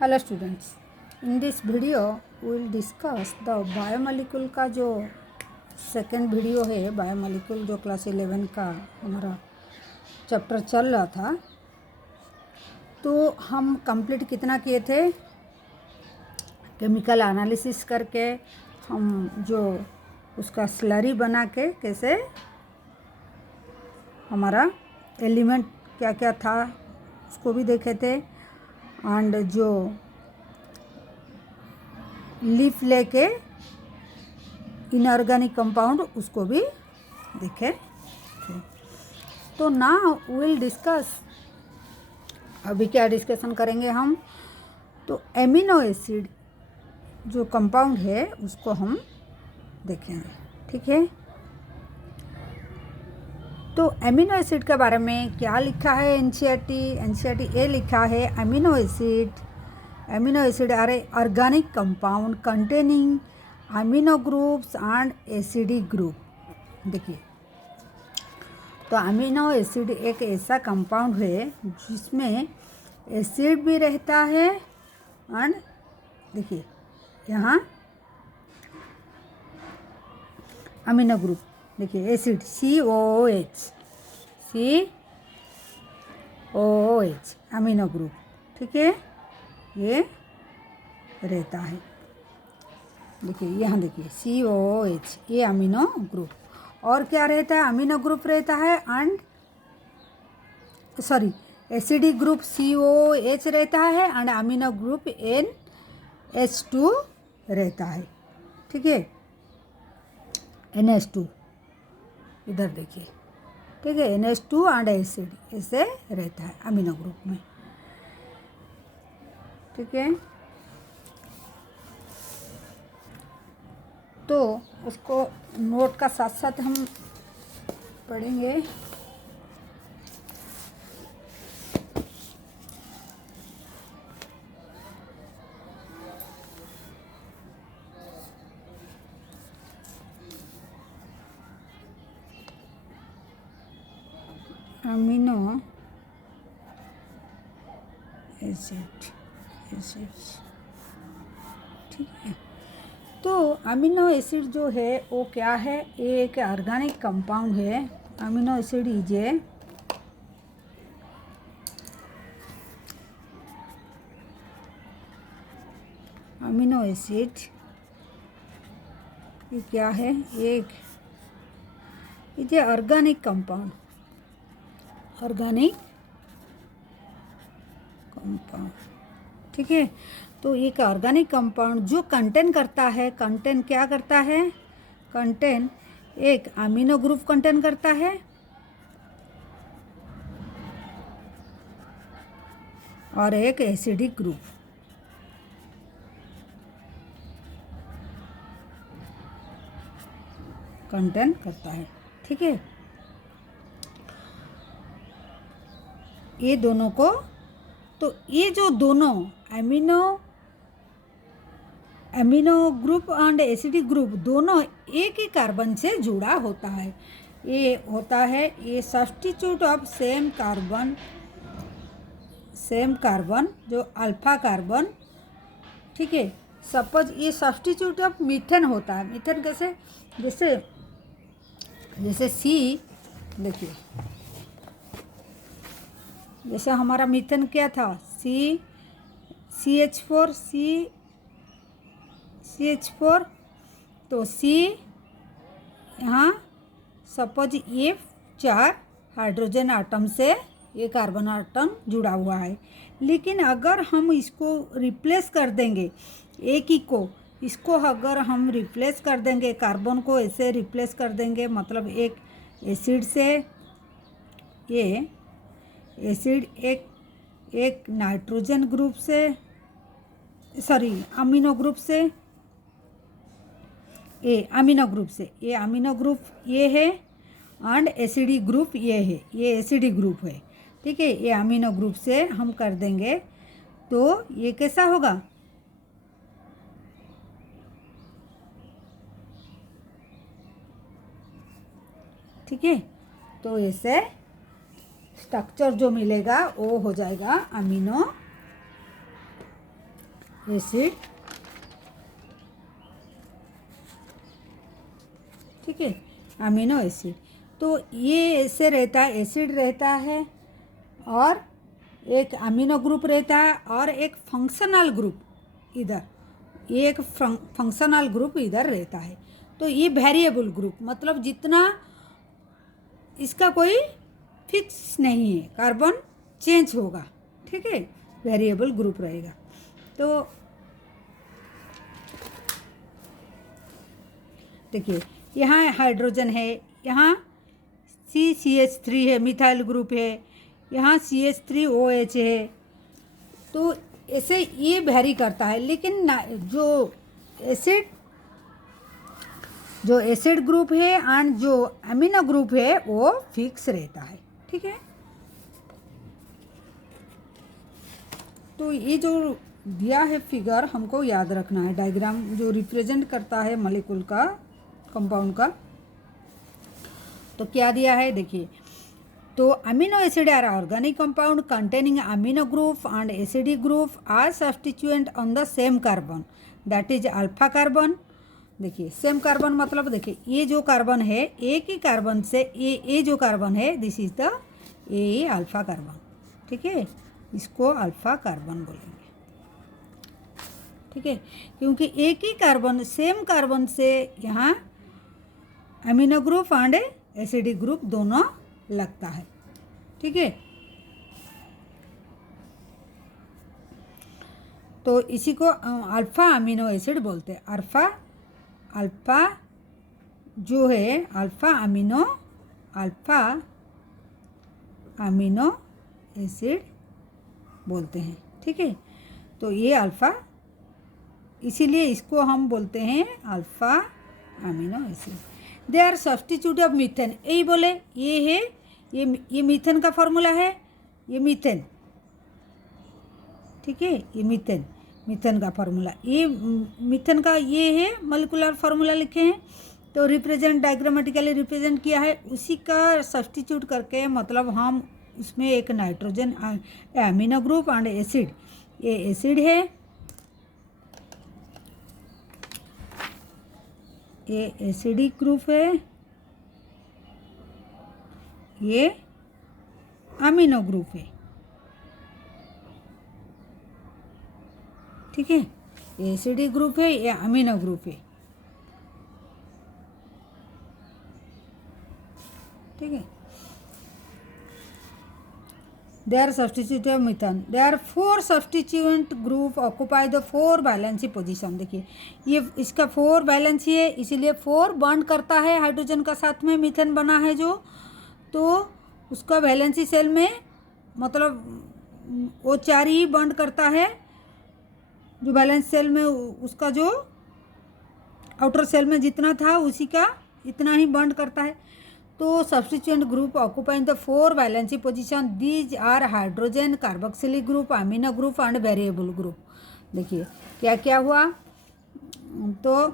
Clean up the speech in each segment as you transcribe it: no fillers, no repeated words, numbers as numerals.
Hello students, in this video we will discuss the biomolecule का जो second video है। Biomolecule जो class 11 का हमारा चैप्टर चल रहा था, तो हम कंप्लीट कितना किए थे। केमिकल एनालिसिस करके हम जो उसका स्लरी बना के कैसे हमारा एलिमेंट क्या क्या था उसको भी देखे थे, एंड जो लीफ लेके इनऑर्गेनिक कंपाउंड उसको भी देखे थे। तो नाउ विल डिस्कस, अभी क्या डिस्कशन करेंगे हम, तो एमिनो एसिड जो कंपाउंड है उसको हम देखेंगे। ठीक है, तो एमिनो एसिड के बारे में क्या लिखा है एनसीईआरटी ये लिखा है, amino acid are a organic compound containing amino groups and acidic group. देखिए, तो अमीनो एसिड एक ऐसा कंपाउंड है जिसमें एसिड भी रहता है, एंड देखिए यहाँ अमीनो ग्रुप, देखिए एसिड COOH अमीनो ग्रुप, ठीक है, ये रहता है। देखिए यहाँ देखिए COOH ये अमीनो ग्रुप, और क्या रहता है, अमीनो ग्रुप रहता है, and sorry acidic group COOH रहता है, एंड अमीनो ग्रुप NH2 रहता है। ठीक है, NH2 इधर देखिए, ठीक है, NH2 एंड एसिड ऐसे रहता है अमीनो ग्रुप में। ठीक है, तो उसको नोट का साथ साथ हम पढ़ेंगे। अमीनो एसिड, ठीक है, तो अमीनो एसिड जो है वो क्या है, एक ऑर्गेनिक कंपाउंड है। Amino acid is a amino acid ये क्या है, एक इज ए ऑर्गेनिक कंपाउंड, ठीक है। तो एक ऑर्गेनिक कंपाउंड जो कंटेन करता है, कंटेन क्या करता है, कंटेन एक अमीनो ग्रुप कंटेन करता है, और एक एसिडिक ग्रुप कंटेन करता है। ठीक है, ये दोनों को, तो ये जो दोनों amino group and acidic group दोनों एक ही कार्बन से जुड़ा होता है। ये होता है ये सब्स्टिट्यूट ऑफ सेम कार्बन जो अल्फा कार्बन। ठीक है, सपोज ये सब्स्टिट्यूट ऑफ मीथेन होता है। मीथेन कैसे, जैसे सी, देखिए जैसे हमारा मीथेन क्या था, CH4 तो सी यहाँ सपोज ये 4 हाइड्रोजन आटम से ये कार्बन आटम जुड़ा हुआ है, लेकिन अगर हम इसको रिप्लेस कर देंगे, एक ही को इसको अगर हम रिप्लेस कर देंगे, कार्बन को ऐसे रिप्लेस कर देंगे, मतलब एक एसिड से ये एसिड एक नाइट्रोजन ग्रुप से, सॉरी अमीनो ग्रुप से, ये अमीनो ग्रुप ये है, एंड एसिडिक ग्रुप ये है, ये एसिडिक ग्रुप है। ठीक है, ये अमीनो ग्रुप से हम कर देंगे तो ये कैसा होगा, ठीक है, तो ऐसे स्ट्रक्चर जो मिलेगा वो हो जाएगा अमीनो एसिड, ठीक है, अमीनो एसिड। तो ये ऐसे रहता है, एसिड रहता है और एक अमीनो ग्रुप रहता है और एक फंक्शनल ग्रुप इधर, ये एक फंक्शनल ग्रुप इधर रहता है। तो ये वेरिएबल ग्रुप, मतलब जितना इसका कोई फिक्स नहीं है, कार्बन चेंज होगा, ठीक है, वेरिएबल ग्रुप रहेगा। तो देखिए यहाँ हाइड्रोजन है, यहाँ CH3 है, मिथाइल ग्रुप है, यहाँ CH3OH है। तो ऐसे ये वेरी करता है, लेकिन जो एसिड ग्रुप है एंड जो अमीनो ग्रुप है वो फिक्स रहता है, ठीक है। तो ये जो दिया है फिगर हमको याद रखना है, डायग्राम जो रिप्रेजेंट करता है मॉलिक्यूल का, कंपाउंड का। तो क्या दिया है देखिए, तो amino acid are organic compound containing amino group and acidic group are substituent on the same carbon, that is alpha carbon. देखिए सेम कार्बन मतलब देखिए ये जो कार्बन है, एक ही कार्बन से ये जो कार्बन है, दिस इज द ये अल्फा कार्बन, ठीक है, इसको अल्फा कार्बन बोलेंगे, ठीक है, क्योंकि एक ही कार्बन, सेम कार्बन से यहाँ amino group and acidic group दोनों लगता है, ठीक है। तो इसी को अल्फा अमीनो एसिड बोलते हैं। अल्फा जो है अल्फा अमीनो एसिड बोलते हैं, ठीक है। तो ये अल्फा, इसीलिए इसको हम बोलते हैं alpha amino acid. They are substitute of methane, यही बोले, ये है, ये मीथेन का फॉर्मूला है, ये मीथेन, ठीक है, ये मीथेन का फार्मूला, ये मीथेन का ये है मॉलिक्यूलर फार्मूला लिखे हैं। तो रिप्रेजेंट, डायग्रामेटिकली रिप्रेजेंट किया है, उसी का सब्स्टिट्यूट करके, मतलब हम उसमें एक nitrogen amino group and acid, ये एसिड है, ये एसिडिक ग्रुप है, ये अमीनो ग्रुप है, ठीक है, ये एसिडिक ग्रुप है, ये अमीनो ग्रुप है, ठीक है। They are substitute of methane, they are 4 substituent group occupy the 4 valency position. देखिए ये इसका 4 वैलेंसी है, इसीलिए 4 बॉन्ड करता है हाइड्रोजन का साथ में, मीथेन बना है जो, तो उसका वैलेंसी सेल में, मतलब वो 4 ही बॉन्ड करता है, जो बैलेंस सेल में उसका जो आउटर सेल में जितना था उसी का इतना ही बॉन्ड करता है। तो substituent group occupying the 4 valency position, these are hydrogen, carboxylic group, amino group and variable group. देखिए क्या क्या हुआ, तो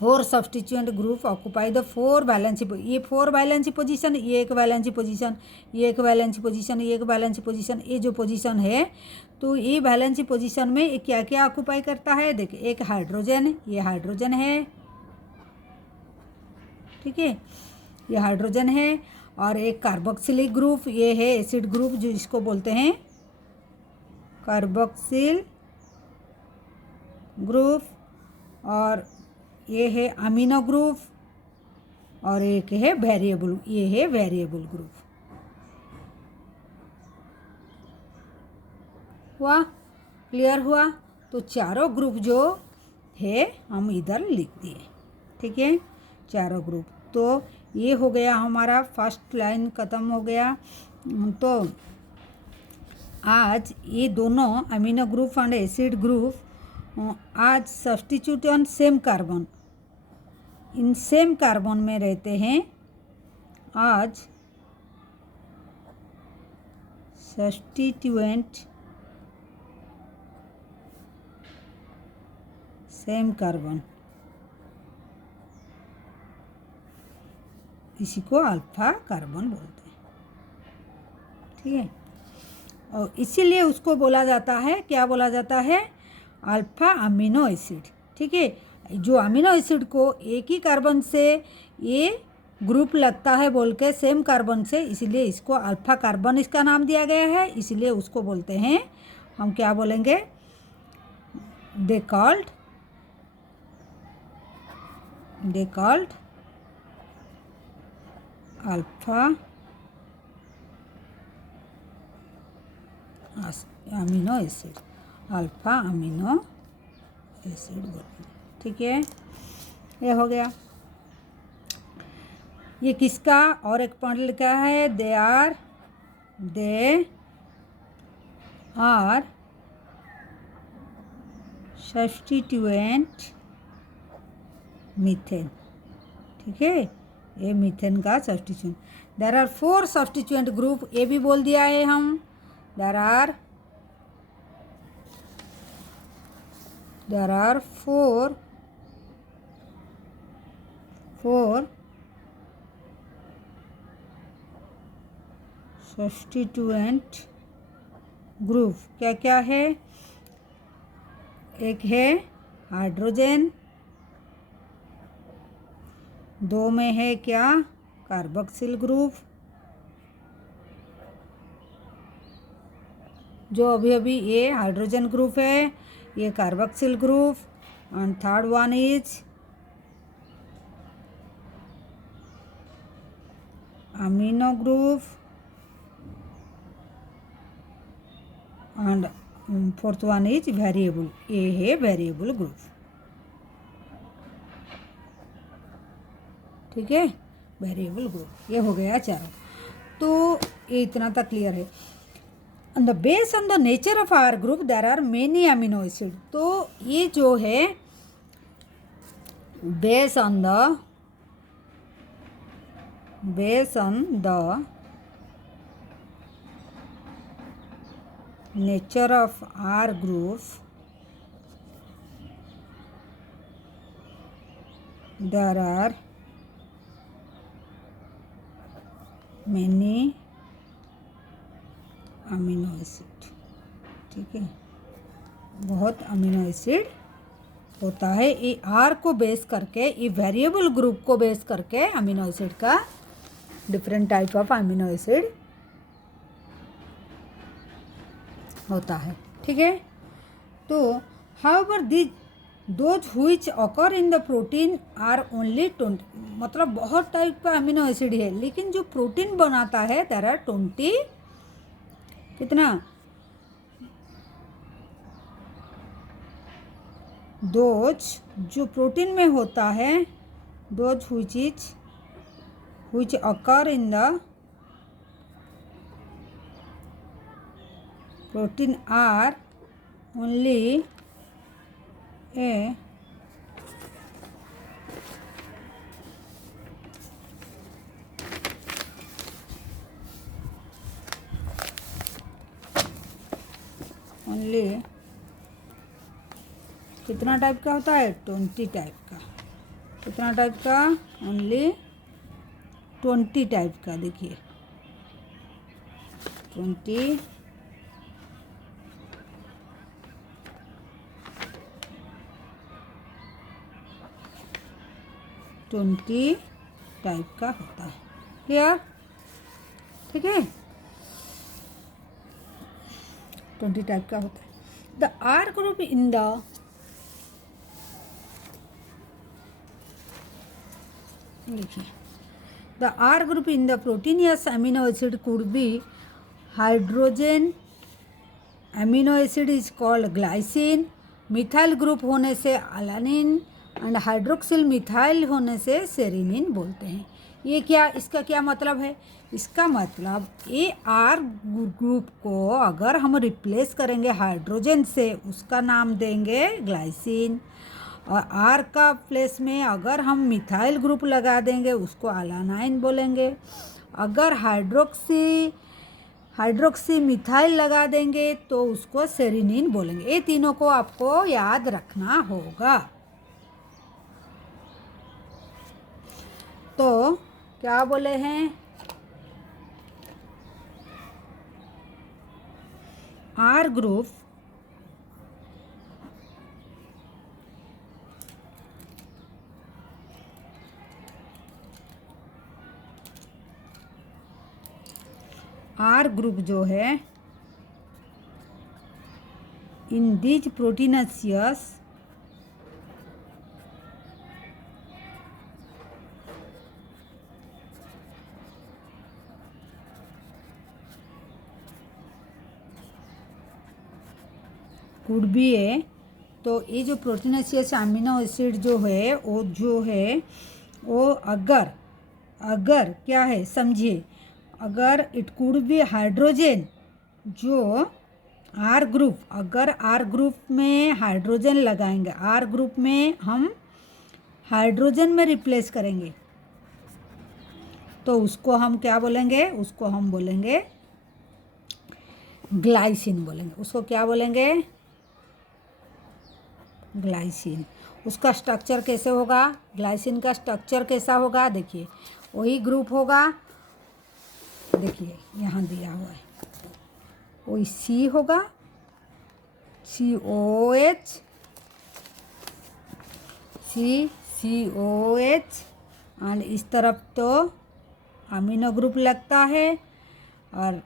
4 substituent group occupy the 4 valency, ये 4 वैलेंसी पोजीशन, ये एक वैलेंसी पोजीशन, ये एक वैलेंसी पोजीशन, ये एक वैलेंसी पोजीशन, ये जो पोजीशन है, तो ये वैलेंसी पोजीशन में क्या क्या ऑक्युपाई करता है। देखिए एक हाइड्रोजन, ये हाइड्रोजन है, ठीक है, ये हाइड्रोजन है, और एक कार्बोक्सिलिक ग्रुप, ये है एसिड ग्रुप, जो इसको बोलते हैं कार्बोक्सिल ग्रुप, और ये है अमीनो ग्रुप, और एक है वेरिएबल, ये है वेरिएबल ग्रुप। हुआ, क्लियर हुआ। तो चारों ग्रुप जो है हम इधर लिख दिए, ठीक है, चारों ग्रुप। तो ये हो गया हमारा फर्स्ट लाइन ख़त्म हो गया। तो आज ये दोनों amino group and acid group आज सब्स्टिट्यूट ऑन सेम कार्बन, इन सेम कार्बन में रहते हैं। आज सब्स्टिट्यूएंट सेम कार्बन, इसी को अल्फा कार्बन बोलते हैं, ठीक है। और इसीलिए उसको बोला जाता है, क्या बोला जाता है, अल्फा अमीनो एसिड। ठीक है, जो अमीनो एसिड को एक ही कार्बन से ये ग्रुप लगता है बोल के, सेम कार्बन से, इसलिए इसको अल्फा कार्बन इसका नाम दिया गया है, इसलिए उसको बोलते हैं हम क्या बोलेंगे, they called alpha amino acid, alpha amino acid बोलते हैं। ठीक है, ये हो गया। ये किसका और एक पॉइंट लिखा है, दे आर सब्स्टिट्यूएंट मीथेन। ठीक है, ये मीथेन का substituent. There are 4 substituent group, ये भी बोल दिया है हम। There are 4 substituent group. क्या क्या है, एक है हाइड्रोजन, 2 में है क्या, कार्बोक्सिल ग्रुप, जो अभी अभी ये हाइड्रोजन ग्रुप है, ये carboxyl group, and third one is amino group, and fourth one is variable, ये है वेरिएबल ग्रुप। ठीक है, वेरिएबल ग्रुप, ये हो गया चारों। तो ये इतना तक क्लियर है। On the base on the nature of R group there are many amino acid. तो ये जो है base on the nature of R group there are many amino acid. ठीक है, बहुत अमीनो एसिड होता है। ये आर को बेस करके, ये वेरिएबल ग्रुप को बेस करके अमीनो एसिड का different type of amino acid होता है। ठीक है, तो however those which occur in the protein are only 20, मतलब बहुत टाइप का अमीनो एसिड है, लेकिन जो प्रोटीन बनाता है देयर आर 20, कितना, दोज जो प्रोटीन में होता है, those which occur in the protein are only a only कितना टाइप का होता है, 20 टाइप का। कितना टाइप का, ओनली 20 टाइप का। देखिए 20 टाइप का होता है। क्लियर? ठीक है, 20 टाइप का होता है। The R group in the देखिए the R group in the proteinaceous amino acid could be hydrogen amino acid is called glycine, methyl group होने से अलानिन एंड हाइड्रोक्सिल मिथाइल होने से सेरिनिन बोलते हैं। ये क्या, इसका क्या मतलब है? इसका मतलब ए आर ग्रुप को अगर हम रिप्लेस करेंगे हाइड्रोजन से, उसका नाम देंगे ग्लाइसिन, और आर का प्लेस में अगर हम मिथाइल ग्रुप लगा देंगे उसको अलानाइन बोलेंगे। अगर हाइड्रोक्सी मिथाइल लगा देंगे तो उसको सेरिनिन बोलेंगे। ये तीनों को आपको याद रखना होगा। तो क्या बोले हैं, आर ग्रुप आर ग्रुप जो है in these proteinaceous could be है। तो ये जो प्रोटीनेशियस अमीनो एसिड जो है वो अगर अगर क्या है समझिए, अगर इट कुड बी हाइड्रोजन जो आर ग्रुप, अगर आर ग्रुप में हाइड्रोजन लगाएंगे, आर ग्रुप में हम हाइड्रोजन में रिप्लेस करेंगे तो उसको हम क्या बोलेंगे, उसको हम बोलेंगे ग्लाइसिन बोलेंगे। उसको क्या बोलेंगे, ग्लाइसिन। उसका स्ट्रक्चर कैसे होगा, ग्लाइसिन का स्ट्रक्चर कैसा होगा, देखिए वही ग्रुप होगा, देखिए यहाँ दिया हुआ है, वही सी होगा, COH, COH, और इस तरफ तो अमीनो ग्रुप लगता है, और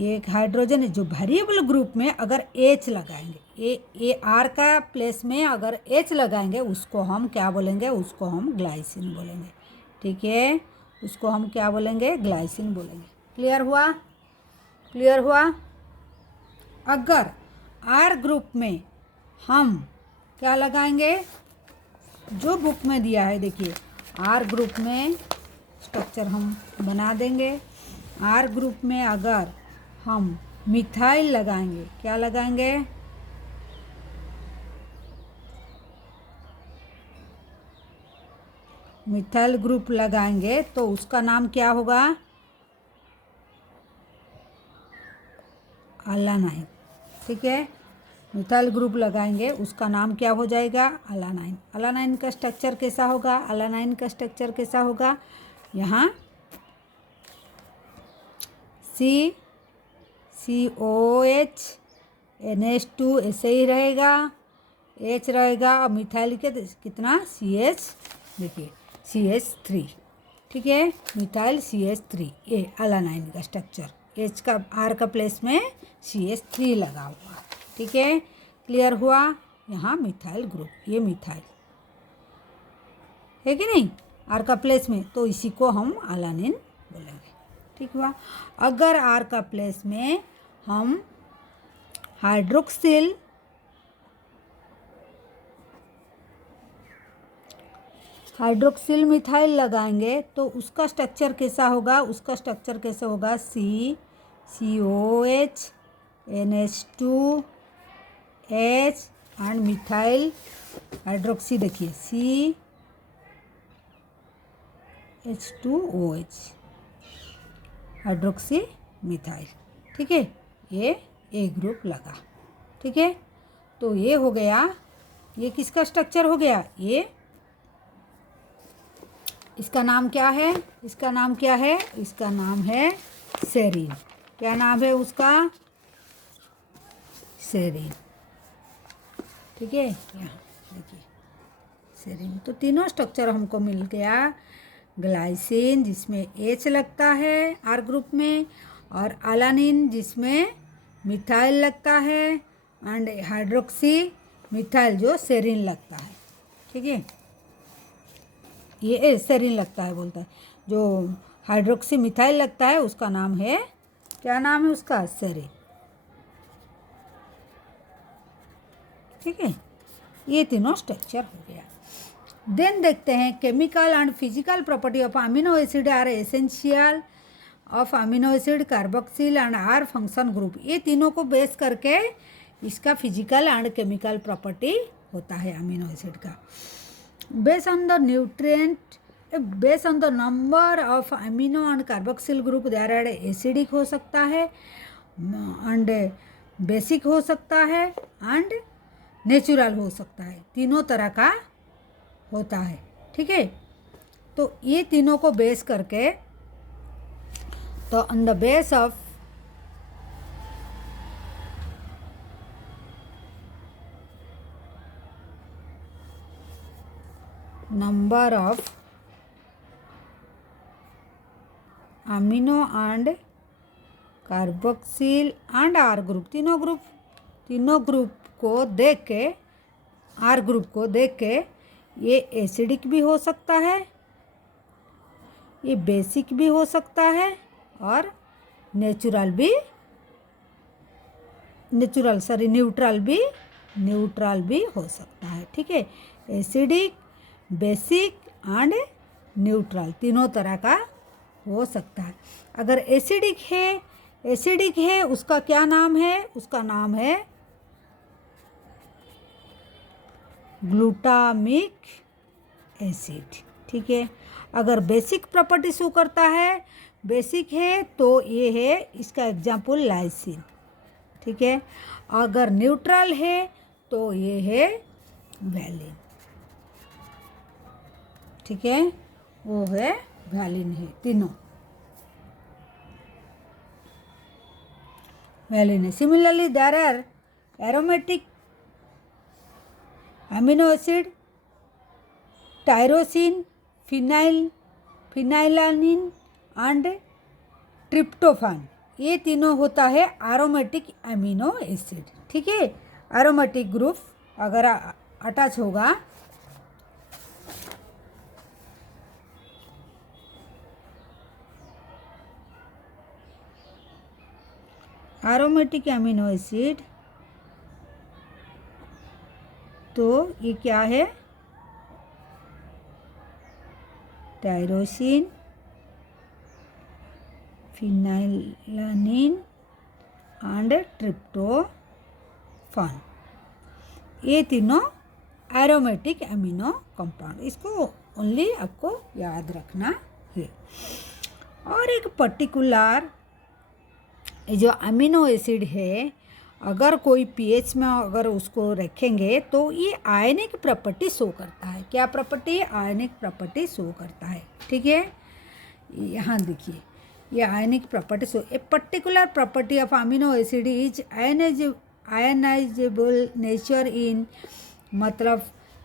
एक हाइड्रोजन है जो वेरिएबल ग्रुप में अगर H लगाएंगे, ए आर का प्लेस में अगर H लगाएंगे उसको हम क्या बोलेंगे, उसको हम ग्लाइसिन बोलेंगे। ठीक है, उसको हम क्या बोलेंगे, ग्लाइसिन बोलेंगे। क्लियर हुआ, क्लियर हुआ। अगर आर ग्रुप में हम क्या लगाएंगे, जो बुक में दिया है, देखिए आर ग्रुप में स्ट्रक्चर हम बना देंगे। आर ग्रुप में अगर हम मिथाइल लगाएंगे, क्या लगाएंगे, मिथाइल ग्रुप लगाएंगे तो उसका नाम क्या होगा, अलानाइन। ठीक है, मिथाइल ग्रुप लगाएंगे उसका नाम क्या हो जाएगा, अलानाइन। अलानाइन का स्ट्रक्चर कैसा होगा, अलानाइन का स्ट्रक्चर कैसा होगा, यहाँ COH NH2 ऐसे ही रहेगा, H रहेगा, और मिथाइल के कितना CH, देखिए CH3। ठीक है, मिथाइल CH3, ये अलानाइन का स्ट्रक्चर, H का R का प्लेस में CH3 लगा हुआ। ठीक है, क्लियर हुआ। यहाँ मिथाइल ग्रुप, ये मिथाइल है कि नहीं, R का प्लेस में, तो इसी को हम अलानिन बोलेंगे। ठीक हुआ। अगर R का प्लेस में हम हाइड्रोक्सिल मिथाइल लगाएंगे तो उसका स्ट्रक्चर कैसा होगा, उसका स्ट्रक्चर कैसा होगा, COH NH2 H and methyl hydroxy, देखिए CH2OH हाइड्रोक्सी मिथाइल। ठीक है, ये ए ग्रुप लगा। ठीक है, तो ये हो गया, ये किसका स्ट्रक्चर हो गया, ये इसका नाम क्या है, इसका नाम क्या है, इसका नाम है सेरीन। क्या नाम है उसका, सेरीन। ठीक है, यहाँ देखिए सेरीन। तो तीनों स्ट्रक्चर हमको मिल गया, ग्लाइसिन जिसमें H लगता है R ग्रुप में, और अलानिन जिसमें मिथाइल लगता है, एंड हाइड्रोक्सी मिथाइल जो सेरीन लगता है। ठीक है, ये सेरीन लगता है बोलता है, जो हाइड्रोक्सी मिथाइल लगता है उसका नाम है, क्या नाम है उसका, सेरीन। ठीक है, ये तीनों स्ट्रक्चर हो गया। देन देखते हैं chemical and physical property of amino acid are essential of amino acid carboxyl and R function group. ये तीनों को बेस करके इसका फिजिकल एंड केमिकल प्रॉपर्टी होता है अमीनो एसिड का। Base on the nutrient, base on the number of amino and carboxyl group they are acidic हो सकता है, एंड बेसिक हो सकता है, एंड नेचुरल हो सकता है, तीनों तरह का होता है। ठीक है, तो ये तीनों को बेस करके, तो on the base of number of amino and carboxyl and R group, तीनों ग्रुप को देख के, आर ग्रुप को देख के ये एसिडिक भी हो सकता है, ये बेसिक भी हो सकता है और न्यूट्रल भी हो सकता है। ठीक है, एसिडिक, बेसिक एंड न्यूट्रल तीनों तरह का हो सकता है। अगर एसिडिक है उसका क्या नाम है? उसका नाम है ग्लूटामिक एसिड। ठीक है, अगर बेसिक प्रॉपर्टी शो करता है, बेसिक है तो ये है, इसका एग्जाम्पल लाइसिन। ठीक है, अगर न्यूट्रल है तो ये है वैलिन। ठीक है, वो है वैलिन है, तीनों वैलिन है। Similarly there are aromatic amino acid, tyrosine, phenylalanine and tryptophan, ये तीनों होता है एरोमेटिक अमीनो एसिड। ठीक है, एरोमेटिक ग्रुप अगर अटैच होगा एरोमेटिक अमीनो एसिड, तो ये क्या है? टायरोसिन, फिनाइलानिन एंड ट्रिप्टोफान, ये तीनों एरोमेटिक अमीनो कंपाउंड, इसको ओनली आपको याद रखना है। और एक पर्टिकुलर जो अमीनो एसिड है, अगर कोई पीएच में अगर उसको रखेंगे तो ये आयनिक प्रॉपर्टी शो करता है। क्या प्रॉपर्टी? आयनिक प्रॉपर्टी शो करता है। ठीक है, यहाँ देखिए, ये ionic property show, a particular property of amino acid is ionizable nature in, मतलब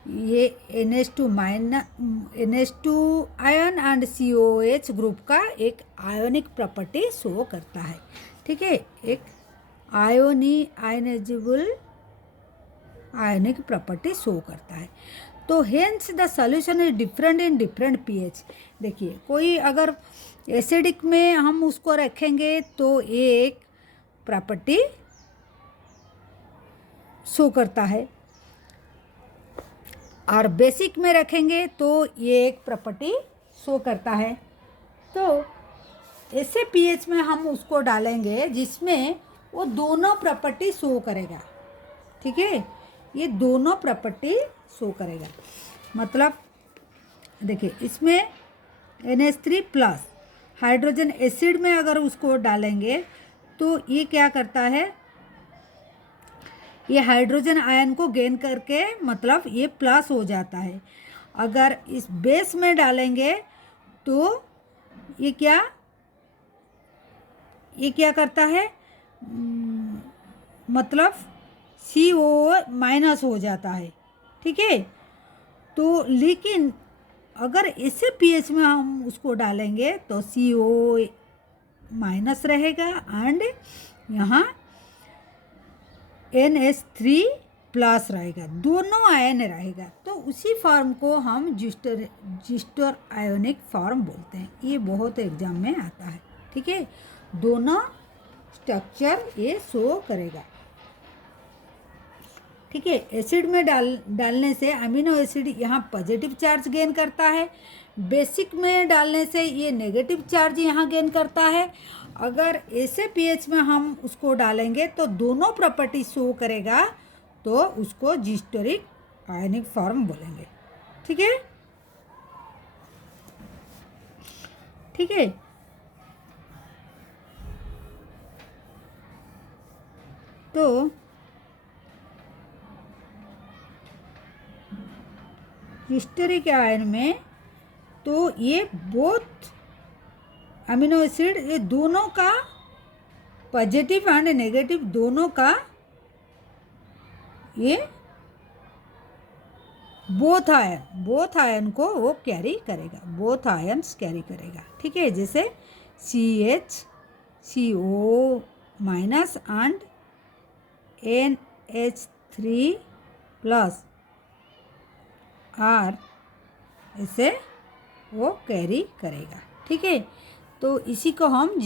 ये NH2 ion and COH group का एक आयोनिक प्रॉपर्टी शो करता है। ठीक है, एक आयनाइजेबल आयनिक प्रॉपर्टी शो करता है। तो hence the solution is different in different pH. देखिए, कोई अगर एसिडिक में हम उसको रखेंगे तो ये एक प्रॉपर्टी शो करता है, और बेसिक में रखेंगे तो ये एक प्रॉपर्टी शो करता है। तो ऐसे पीएच में हम उसको डालेंगे जिसमें वो दोनों प्रॉपर्टी शो करेगा। ठीक है, ये दोनों प्रॉपर्टी शो करेगा, मतलब देखिए, इसमें NH3 प्लस हाइड्रोजन एसिड में अगर उसको डालेंगे तो ये क्या करता है? ये हाइड्रोजन आयन को गेन करके, मतलब ये प्लस हो जाता है। अगर इस बेस में डालेंगे तो ये क्या करता है? मतलब CO माइनस हो जाता है। ठीक है, तो लेकिन अगर ऐसे पीएच में हम उसको डालेंगे तो CO माइनस रहेगा एंड यहाँ NH3 प्लस रहेगा, दोनों आयन रहेगा। तो उसी फॉर्म को हम जिस्टर आयोनिक फॉर्म बोलते हैं। ये बहुत एग्जाम में आता है। ठीक है, दोनों स्ट्रक्चर ये शो करेगा। ठीक है, एसिड में डालने से अमीनो एसिड यहाँ पॉजिटिव चार्ज गेन करता है, बेसिक में डालने से ये नेगेटिव चार्ज यहाँ गेन करता है। अगर ऐसे पीएच में हम उसको डालेंगे तो दोनों प्रॉपर्टी शो करेगा, तो उसको जिस्टरिक आयनिक फॉर्म बोलेंगे। ठीक है, ठीक है, तो हिस्टेरिक आयन में तो ये बोथ अमीनो एसिड, ये दोनों का पॉजिटिव एंड नेगेटिव दोनों का ये बोथ आयन को वो कैरी करेगा, बोथ आयन्स कैरी करेगा। ठीक है, जैसे CO minus and NH3 plus R ऐसे वो कैरी करेगा। ठीक है, तो इसी को हम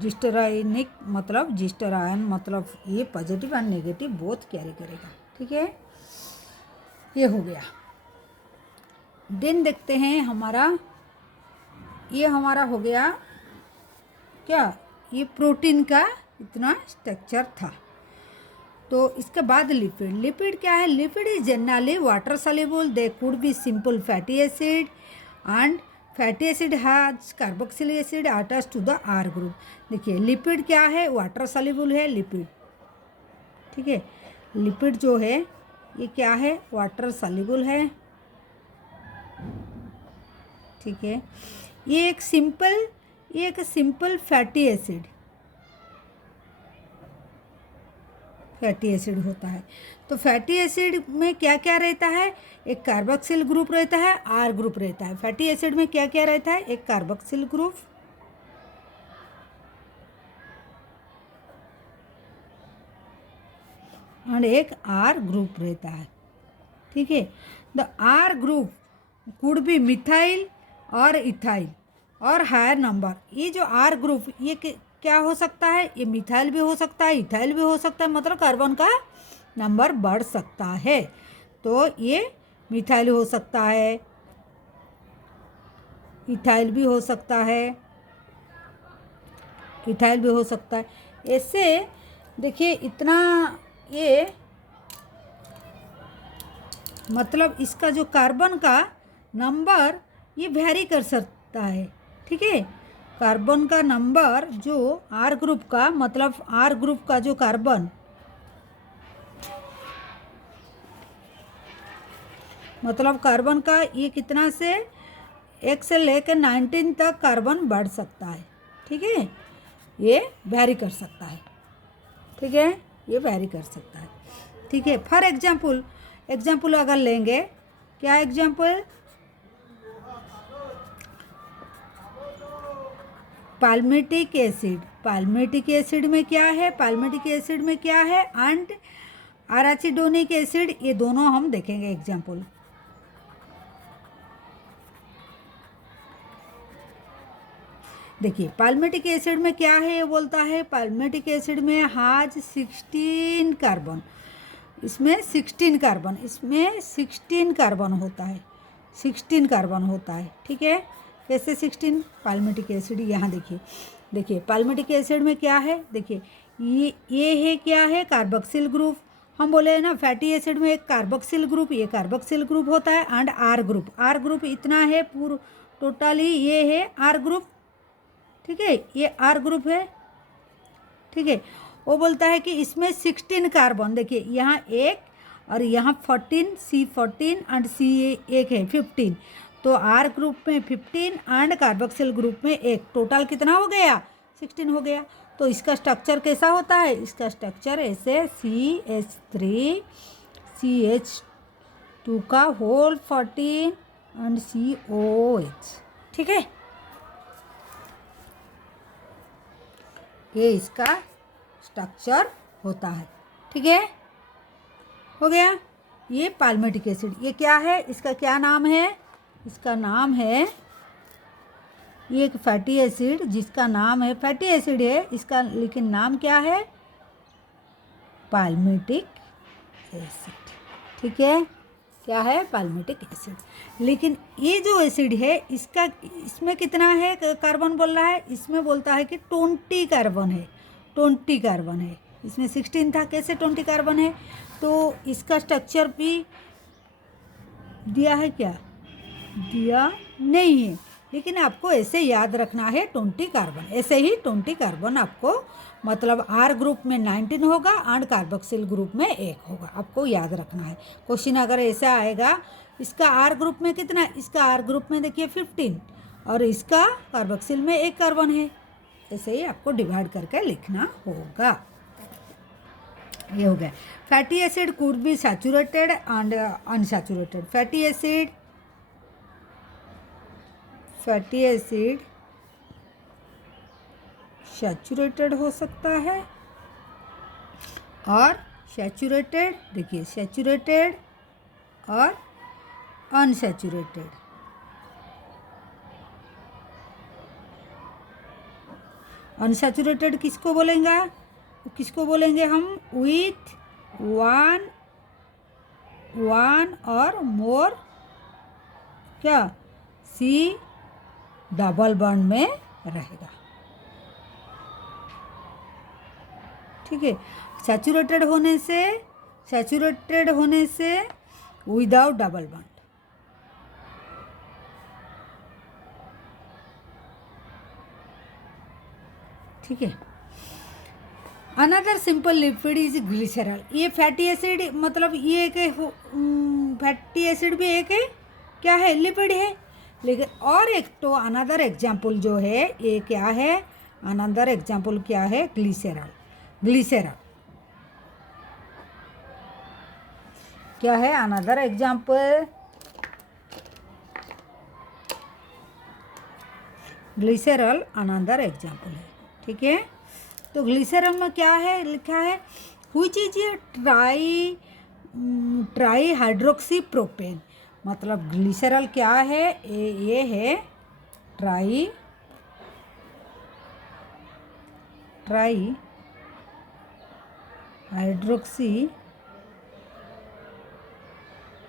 जिस्टरायनिक मतलब जिस्टर आयन मतलब ये positive and negative both carry करेगा। ठीक है, ये हो गया। देन देखते हैं ये हमारा हो गया क्या, ये प्रोटीन का इतना स्ट्रक्चर था। तो इसके बाद लिपिड क्या है? Lipid is generally water soluble, they could be simple fatty acid and fatty acid has carboxylic acid attach to the R group. देखिए लिपिड क्या है? वाटर सॉल्युबल है लिपिड। ठीक है, लिपिड जो है ये क्या है? वाटर सॉल्युबल है। ठीक है, ये एक सिंपल फैटी एसिड होता है। तो फैटी एसिड में क्या क्या रहता है? एक कार्बोक्सिल ग्रुप रहता है, आर ग्रुप रहता है। फैटी एसिड में क्या क्या रहता है? एक कार्बोक्सिल ग्रुप और एक आर ग्रुप रहता है। ठीक है, the R group could be methyl और इथाइल और हायर नंबर। ये जो आर ग्रुप ये क्या हो सकता है? ये मिथाइल भी हो सकता है, इथाइल भी हो सकता है, मतलब कार्बन का नंबर बढ़ सकता है। तो ये मिथाइल हो सकता है, इथाइल भी हो सकता है, इथाइल भी हो सकता है। ऐसे देखिए इतना ये मतलब इसका जो कार्बन का नंबर ये वेरी कर सकता है। ठीक है, कार्बन का नंबर जो आर ग्रुप का मतलब आर ग्रुप का जो कार्बन मतलब कार्बन का ये कितना से 1 से लेकर 19 तक कार्बन बढ़ सकता है। ठीक है, ये वेरी कर सकता है। ठीक है, ये वेरी कर सकता है। ठीक है, फॉर एग्जाम्पल अगर लेंगे, क्या एग्जाम्पल? पाल्मिटिक एसिड में क्या है? पाल्मिटिक एसिड में क्या है? एंड अराचिडोनिक एसिड, ये दोनों हम देखेंगे एग्जाम्पल। देखिए पाल्मिटिक एसिड में क्या है? ये बोलता है पाल्मिटिक एसिड में हाज 16 कार्बन, इसमें 16 कार्बन होता है, 16 कार्बन होता है। ठीक है, कैसे 16? पाल्मिटिक एसिड यहाँ देखिए पाल्मिटिक एसिड में क्या है? देखिए ये है क्या है? Carboxyl group. हम बोले हैं ना फैटी एसिड में एक कार्बोक्सिल ग्रुप, ये कार्बोक्सिल ग्रुप होता है एंड आर ग्रुप इतना है पूरा टोटली ये है आर ग्रुप। ठीक है, ये आर ग्रुप है। ठीक है, वो बोलता है कि इसमें 16 कार्बन, देखिए यहाँ एक और यहाँ 14 C14 एंड C एक है 15। तो आर ग्रुप में 15 एंड कार्बोक्सिल ग्रुप में एक, टोटल कितना हो गया? 16 हो गया। तो इसका स्ट्रक्चर कैसा होता है? इसका स्ट्रक्चर ऐसे CH3 CH2 का होल 14 एंड COH। ठीक है, ये इसका स्ट्रक्चर होता है। ठीक है, हो गया। ये पाल्मिटिक एसिड, ये क्या है? इसका क्या नाम है? इसका नाम है, ये एक फैटी एसिड जिसका नाम है, फैटी एसिड है इसका, लेकिन नाम क्या है? Palmitic acid. ठीक है, क्या है? Palmitic acid. लेकिन ये जो एसिड है इसमें कितना है कार्बन बोल रहा है? इसमें बोलता है कि 20 कार्बन है, 20 कार्बन है। इसमें 16 था, कैसे 20 कार्बन है? तो इसका स्ट्रक्चर भी दिया है क्या? दिया नहीं है, लेकिन आपको ऐसे याद रखना है 20 कार्बन, ऐसे ही 20 कार्बन आपको मतलब आर ग्रुप में 19 होगा एंड कार्बोक्सिल ग्रुप में 1 होगा, आपको याद रखना है। क्वेश्चन अगर ऐसा आएगा, इसका आर ग्रुप में कितना? इसका आर ग्रुप में देखिए 15 और इसका कार्बोक्सिल में 1 कार्बन है, ऐसे ही आपको डिवाइड करके लिखना होगा। ये हो गया। Fatty acid could B saturated and unsaturated. Fatty acid saturated हो सकता है और सैचुरेटेड, देखिए सैचुरेटेड और अनसैचुरेटेड। अनसैचुरेटेड किसको बोलेंगे हम? विथ वन और मोर क्या सी डबल बॉन्ड में रहेगा। ठीक है, सैचुरेटेड होने से विदाउट डबल बॉन्ड। ठीक है, another simple lipid is glycerol. ये फैटी एसिड मतलब ये एक फैटी एसिड भी एक है क्या है? लिपिड है। लेकिन और एक तो अनदर एग्जाम्पल जो है ये क्या है? अनदर एग्जाम्पल क्या है? ग्लिसरॉल क्या है? Another example glycerol another example है। ठीक है, तो ग्लिसरॉल में क्या है लिखा है? Which is try hydroxy propane. मतलब ग्लिसरॉल क्या है? ये है try hydroxy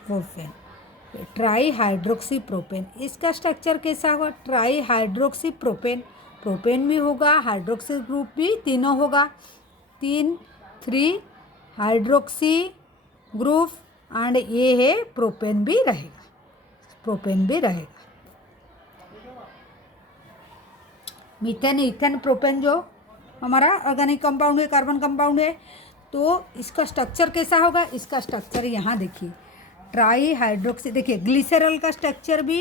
propane. Try hydroxy propane, इसका स्ट्रक्चर कैसा होगा? ट्राई हाइड्रोक्सी प्रोपेन, प्रोपेन भी होगा, हाइड्रोक्सी ग्रुप भी, तीनों होगा। 3 हाइड्रोक्सी ग्रुप एंड ये है प्रोपेन भी रहेगा। मीथेन, इथेन, प्रोपेन जो हमारा ऑर्गेनिक कंपाउंड है, कार्बन कंपाउंड है। तो इसका स्ट्रक्चर कैसा होगा? इसका स्ट्रक्चर यहाँ देखिए, ट्राई हाइड्रोक्सी। देखिए ग्लिसरॉल का स्ट्रक्चर भी,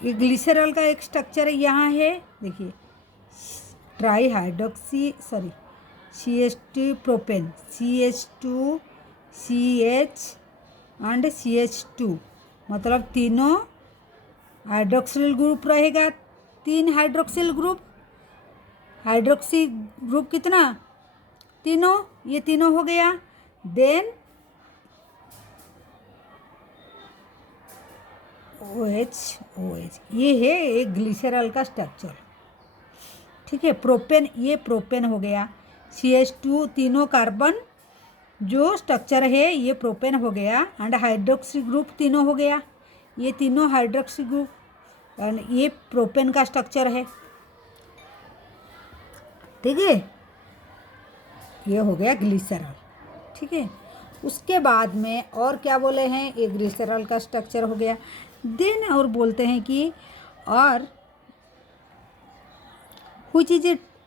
ये ग्लिसरॉल का एक स्ट्रक्चर यहाँ है। देखिए try hydroxy CH2 propane, CH2 CH and CH2 मतलब तीनों हाइड्रोक्सिल ग्रुप रहेगा। 3 हाइड्रोक्सिल ग्रुप, हाइड्रोक्सी ग्रुप कितना? तीनों, ये तीनों हो गया। देन OH, ये है एक ग्लिसरॉल का स्ट्रक्चर। ठीक है, प्रोपेन, ये प्रोपेन हो गया। CH2 तीनों कार्बन जो स्ट्रक्चर है ये प्रोपेन हो गया। एंड हाइड्रोक्सी ग्रुप तीनों हो गया, ये तीनों हाइड्रोक्सी ग्रुप एंड ये प्रोपेन का स्ट्रक्चर है। ठीक है, ये हो गया ग्लिसरॉल। ठीक है, उसके बाद में और क्या बोले हैं? ये ग्लिसरॉल का स्ट्रक्चर हो गया। देन और बोलते हैं कि और which is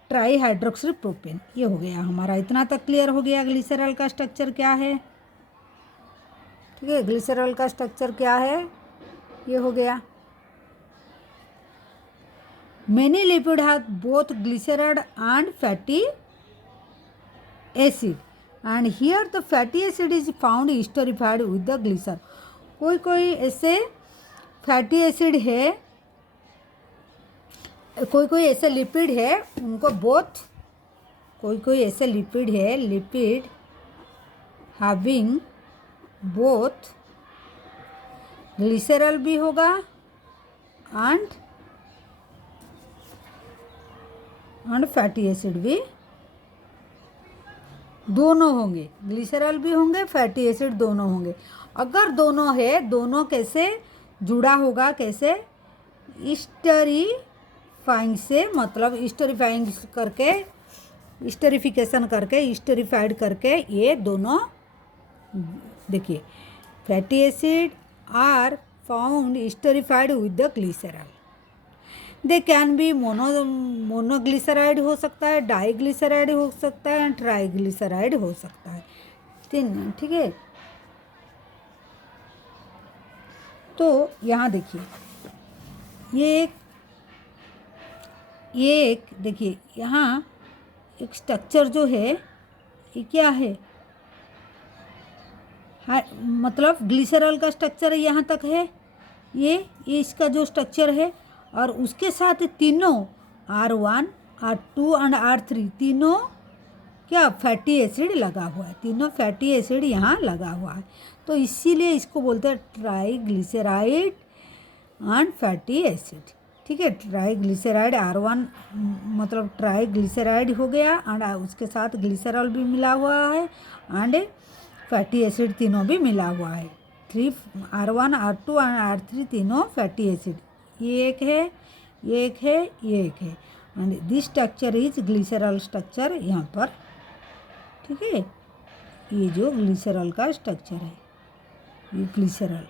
try hydroxy propane. ये हो गया हमारा, इतना तक क्लियर हो गया ग्लिसरॉल का स्ट्रक्चर क्या है। ठीक है, ग्लिसरॉल का स्ट्रक्चर क्या है, ये हो गया। Many lipid have both glycerol and fatty acid and here the fatty acid is found esterified with the glycerol. कोई ऐसे फैटी एसिड है, कोई ऐसे लिपिड है, उनको बोथ, कोई ऐसे लिपिड है, लिपिड हैविंग बोथ ग्लिसरॉल भी होगा एंड फैटी एसिड भी, दोनों होंगे। ग्लिसरॉल भी होंगे, फैटी एसिड दोनों होंगे। अगर दोनों है, दोनों कैसे जुड़ा होगा? कैसे? हिस्टरीफाइंग से, मतलब हिस्टरीफाइंग करके, हिस्टरीफिकेशन करके, हिस्टरीफाइड करके ये दोनों, देखिए fatty acid are found esterified with the glycerol. They can be monoglyceride हो सकता है, डाईग्लिसराइड हो सकता है, ट्राईग्लिसराइड हो सकता है, 3। ठीक है, तो यहाँ देखिए ये एक देखिए यहाँ एक स्ट्रक्चर जो है ये क्या है? मतलब ग्लिसरॉल का स्ट्रक्चर यहाँ तक है, ये इसका जो स्ट्रक्चर है। और उसके साथ तीनों R1, R2 एंड R3 तीनों क्या फैटी एसिड लगा हुआ है, तीनों फैटी एसिड यहाँ लगा हुआ है। तो इसीलिए इसको बोलते हैं ट्राइग्लिसराइड एंड फैटी एसिड। ठीक है, ट्राइग्लिसराइड R1 मतलब ट्राइग्लिसराइड हो गया एंड उसके साथ ग्लिसरॉल भी मिला हुआ है एंड फैटी एसिड तीनों भी मिला हुआ है। R1, R2 एंड R3 तीनों फैटी एसिड, ये एक है, ये एक है, ये एक है and this structure is glycerol structure यहाँ पर। ठीक है, ये जो ग्लिसरॉल का स्ट्रक्चर है, ये ग्लिसरॉल।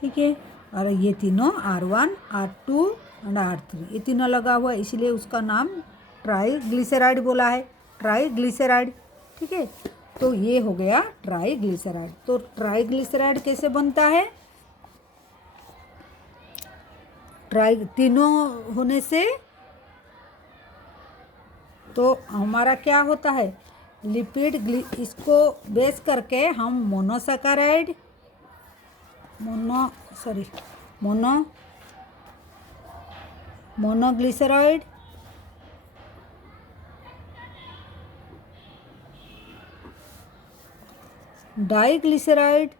ठीक है, और ये तीनों R1, R2 एंड R3 ये तीनों लगा हुआ है, इसलिए उसका नाम ट्राइग्लिसराइड बोला है, ट्राइग्लिसराइड। ठीक है, तो ये हो गया ट्राइग्लिसराइड। तो ट्राइग्लिसराइड कैसे बनता है? तीनों होने से तो हमारा क्या होता है, लिपिड इसको बेस करके हम मोनोसैकेराइड मोनोग्लिसराइड, डाइग्लिसराइड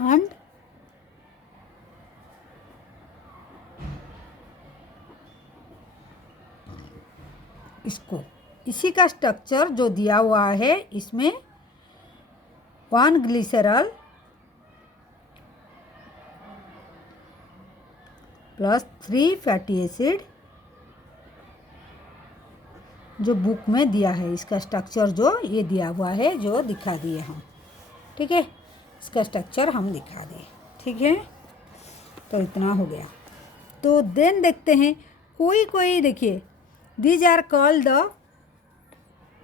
एंड इसको, इसी का स्ट्रक्चर जो दिया हुआ है इसमें 1 ग्लिसरॉल प्लस 3 फैटी एसिड जो बुक में दिया है, इसका स्ट्रक्चर जो ये दिया हुआ है, जो दिखा दिए हम। ठीक है, इसका स्ट्रक्चर हम दिखा दिए। ठीक है, तो इतना हो गया। तो देन देखते हैं, कोई देखिए, दीज आर कॉल्ड द,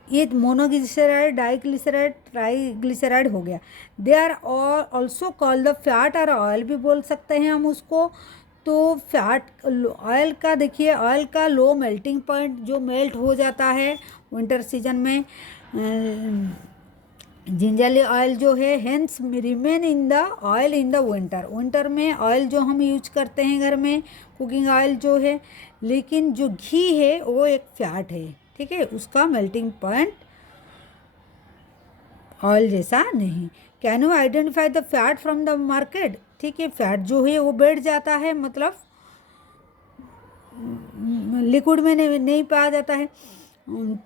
ये मोनोग्लिसराइड, डाइग्लिसराइड, ट्राइग्लिसराइड हो गया। They are also called the fat और ऑयल भी बोल सकते हैं हम उसको। तो फैट ऑयल का देखिए, ऑयल का लो मेल्टिंग पॉइंट जो मेल्ट हो जाता है विंटर सीजन में, जिंजरली ऑयल जो है, hence remain in the oil in the winter में ऑयल जो हम यूज करते हैं घर में, कुकिंग ऑयल जो है, लेकिन जो घी है वो एक फैट है। ठीक है, उसका मेल्टिंग पॉइंट ऑयल जैसा नहीं। Can you identify the fat from the market? ठीक है, फैट जो है वो बैठ जाता है, मतलब लिक्विड में नहीं पाया जाता है।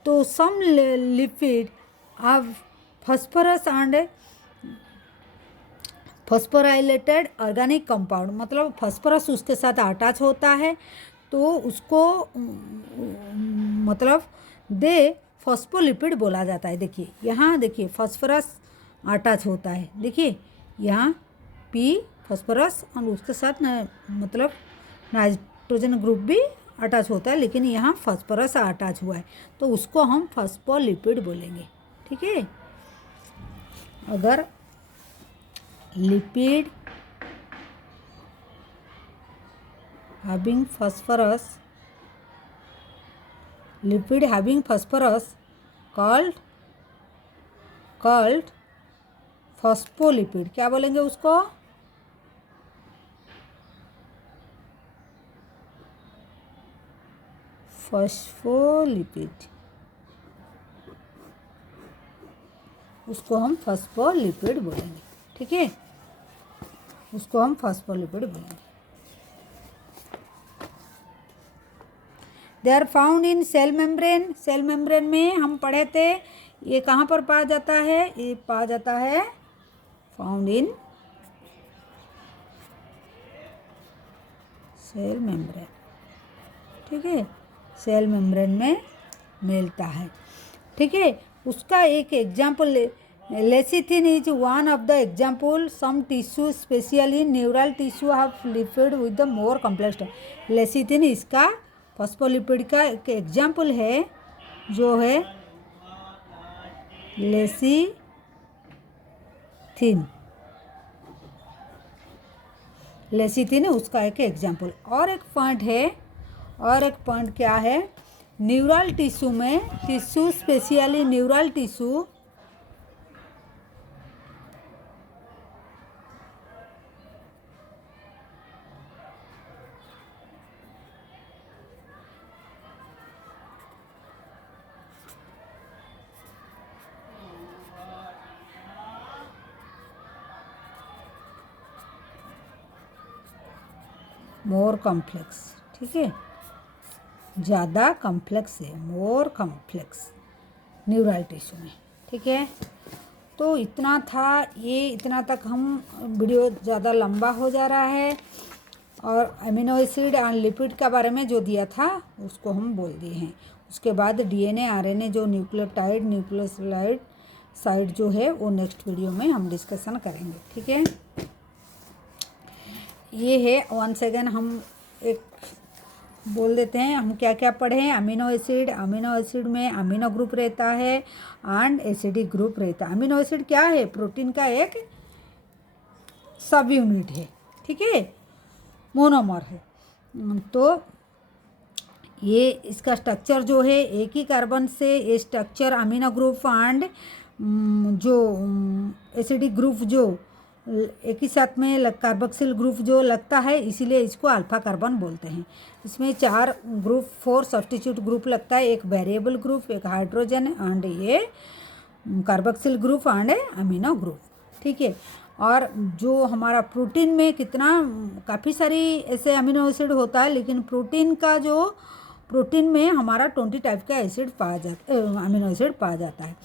तो some lipid of phosphorus and phosphorylated organic compound, मतलब फॉस्फोरस उसके साथ अटैच होता है, तो उसको मतलब दे फॉस्फोलिपिड बोला जाता है। देखिए यहाँ, देखिए फॉस्फोरस अटैच होता है, देखिए यहाँ P फॉस्फोरस और उसके साथ मतलब नाइट्रोजन ग्रुप भी अटैच होता है, लेकिन यहाँ फॉस्फोरस अटैच हुआ है, तो उसको हम फॉस्फोलिपिड बोलेंगे। ठीक है, अगर lipid having phosphorus, lipid having phosphorus called phospholipid, क्या बोलेंगे उसको? फॉस्फोलिपिड, उसको हम फॉस्फोलिपिड बोलेंगे। ठीक है, उसको हम फॉस्फोलिपिड बोलेंगे। They are found in cell membrane. Cell membrane में हम पढ़े थे, ये कहाँ पर पाया जाता है? ये पाया जाता है फाउंड इन सेल मेम्ब्रेन। ठीक है, सेल मेम्ब्रेन में मिलता है। ठीक है, उसका एक example, lecithin is one of the example. Some tissue specially neural tissue have lipid with the more complex. Lecithin इसका फॉस्फोलिपिड का एक एग्जाम्पल है, जो है लेसिथिन। लेसिथिन उसका एक एग्जाम्पल। और एक पॉइंट है, और एक पॉइंट क्या है, न्यूरल टिश्यू में, tissue specially neural tissue more complex, ठीक है, ज़्यादा कॉम्प्लेक्स है, मोर कॉम्प्लेक्स न्यूरल टिश्यू में, ठीक है। तो इतना था, ये इतना तक हम वीडियो ज़्यादा लंबा हो जा रहा है, और अमीनो एसिड और लिपिड का बारे में जो दिया था उसको हम बोल दिए हैं। उसके बाद डीएनए आरएनए जो न्यूक्लियोटाइड न्यूक्लियोसाइड साइड जो है वो नेक्स्ट वीडियो में हम डिस्कशन करेंगे, ठीक है। ये है वंस अगेन हम एक बोल देते हैं हम क्या क्या पढ़े हैं। अमीनो एसिड में अमीनो ग्रुप रहता है एंड एसिडिक ग्रुप रहता है। अमीनो एसिड क्या है? प्रोटीन का एक सब यूनिट है, ठीक है, मोनोमर है। तो ये इसका स्ट्रक्चर जो है एक ही कार्बन से ये स्ट्रक्चर अमीनो ग्रुप एंड जो एसिडिक ग्रुप जो एक ही साथ में कार्बोक्सिल ग्रुप जो लगता है, इसीलिए इसको अल्फा कार्बन बोलते हैं। इसमें 4 ग्रुप 4 सब्स्टिट्यूट ग्रुप लगता है, एक वेरिएबल ग्रुप, एक हाइड्रोजन एंड ये carboxyl group and amino group, ठीक है। और जो हमारा प्रोटीन में कितना काफ़ी सारी ऐसे अमीनो एसिड होता है, लेकिन प्रोटीन में हमारा 20 टाइप का एसिड पाया जाता अमीनो एसिड पाया जाता है।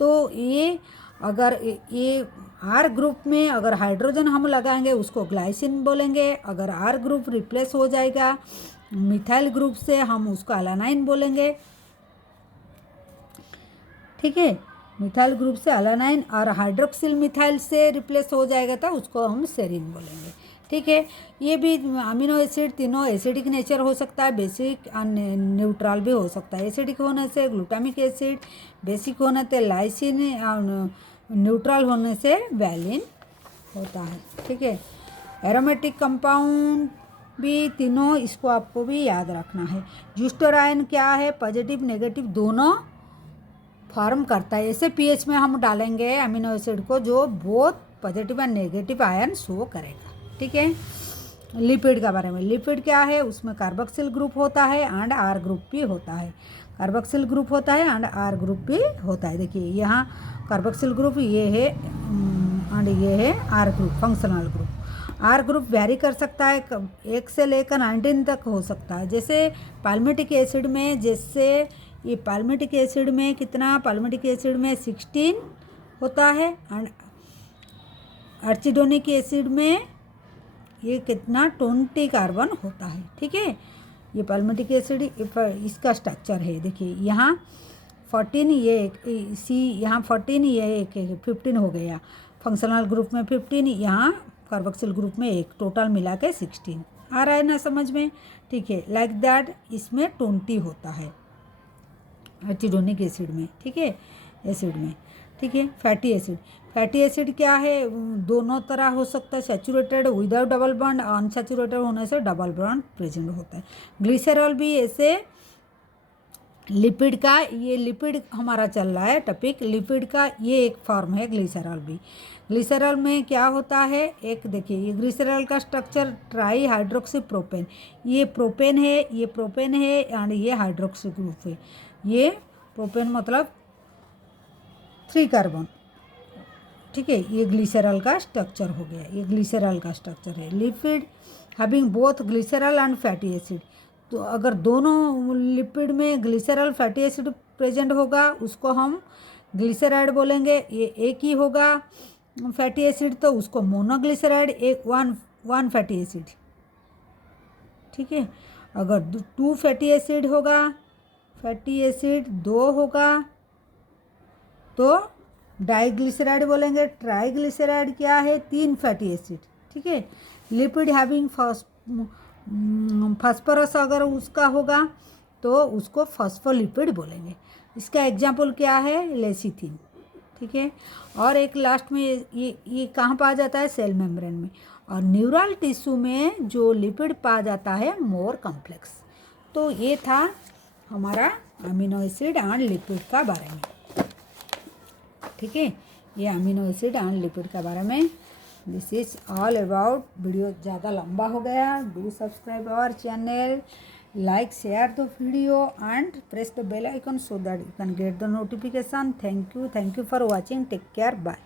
तो ये अगर ये आर ग्रुप में अगर हाइड्रोजन हम लगाएंगे उसको ग्लाइसिन बोलेंगे। अगर आर ग्रुप रिप्लेस हो जाएगा मिथाइल ग्रुप से, हम उसको अलानाइन बोलेंगे, ठीक है। मिथाइल ग्रुप से अलानाइन, और हाइड्रोक्सिल मिथाइल से रिप्लेस हो जाएगा तो उसको हम सेरीन बोलेंगे, ठीक है। ये भी अमीनो एसिड तीनों एसिडिक नेचर हो सकता है, बेसिक और न्यूट्रल भी हो सकता है। एसिडिक होने से ग्लूटामिक एसिड, बेसिक होने से लाइसिन और न्यूट्रल होने से वैलिन होता है, ठीक है। एरोमेटिक कंपाउंड भी तीनों, इसको आपको भी याद रखना है। जूस्टर आयन क्या है? पॉजिटिव नेगेटिव दोनों फॉर्म करता है। ऐसे पीएच में हम डालेंगे अमीनो एसिड को जो बहुत पॉजिटिव और नेगेटिव आयन शो करेगा, ठीक है। लिपिड का बारे में, लिपिड क्या है? उसमें कार्बोक्सिल ग्रुप होता है एंड आर ग्रुप भी होता है। कार्बोक्सिल ग्रुप होता है एंड आर ग्रुप भी होता है। देखिए यहाँ कार्बोक्सिल ग्रुप ये है एंड ये है R group, functional group. R group vary कर सकता है, 1 से लेकर 19 तक हो सकता है। जैसे पाल्मिटिक एसिड में, जैसे ये पाल्मिटिक एसिड में कितना, पाल्मिटिक एसिड में 16 होता है एंड अर्चिडोनिक एसिड में ये कितना 20 कार्बन होता है, ठीक है। ये पाल्मिटिक एसिड इसका स्ट्रक्चर है। देखिए यहाँ 14 ये सी, यहाँ 14 ये 15 हो गया। फंक्शनल ग्रुप में 15, यहाँ कार्बोक्सिल ग्रुप में 1, टोटल मिला के 16 आ रहा है ना समझ में, ठीक है। लाइक दैट इसमें 20 होता है एसिडोनिक एसिड में, ठीक है, एसिड में, ठीक है। फैटी एसिड क्या है? दोनों तरह हो सकता है, saturated without double bond, unsaturated होने से डबल बॉन्ड प्रेजेंट होता है। ग्लिसरॉल भी ऐसे लिपिड का, ये लिपिड हमारा चल रहा है टॉपिक, लिपिड का ये एक फॉर्म है ग्लिसरॉल भी। ग्लिसरॉल में क्या होता है? एक देखिए ये ग्लिसरॉल का स्ट्रक्चर ट्राई हाइड्रोक्सी प्रोपेन, ये प्रोपेन है, ये प्रोपेन है एंड ये हाइड्रोक्सी ग्रुप है। ये प्रोपेन मतलब 3 कार्बन, ठीक है। ये ग्लिसरॉल का स्ट्रक्चर हो गया, ये ग्लिसरॉल का स्ट्रक्चर है। Lipid having both glycerol and fatty acid, तो अगर दोनों लिपिड में ग्लिसरॉल फैटी एसिड प्रेजेंट होगा उसको हम ग्लिसराइड बोलेंगे। ये एक ही होगा फैटी एसिड तो उसको मोनोग्लिसराइड, एक वन फैटी एसिड, ठीक है। अगर 2 फैटी एसिड होगा, फैटी एसिड 2 होगा तो डाइग्लिसराइड बोलेंगे। ट्राइग्लिसराइड क्या है? 3 फैटी एसिड, ठीक है। लिपिड हैविंग फास्फोरस अगर उसका होगा तो उसको फॉस्फोलिपिड बोलेंगे। इसका एग्जाम्पल क्या है? लेसिथिन, ठीक है। और एक लास्ट में ये कहाँ पाया जाता है? सेल मेम्ब्रेन में। और न्यूरल टिश्यू में जो लिपिड पाया जाता है मोर कॉम्प्लेक्स। तो ये था हमारा अमीनो एसिड एंड लिपिड का बारे में, ठीक है। ये अमीनो एसिड एंड लिपिड का बारे में, this is all about. Video ज़्यादा लंबा हो गया, do subscribe our channel, like, share the video and press the bell icon so that you can get the notification. Thank you for watching. Take care. Bye.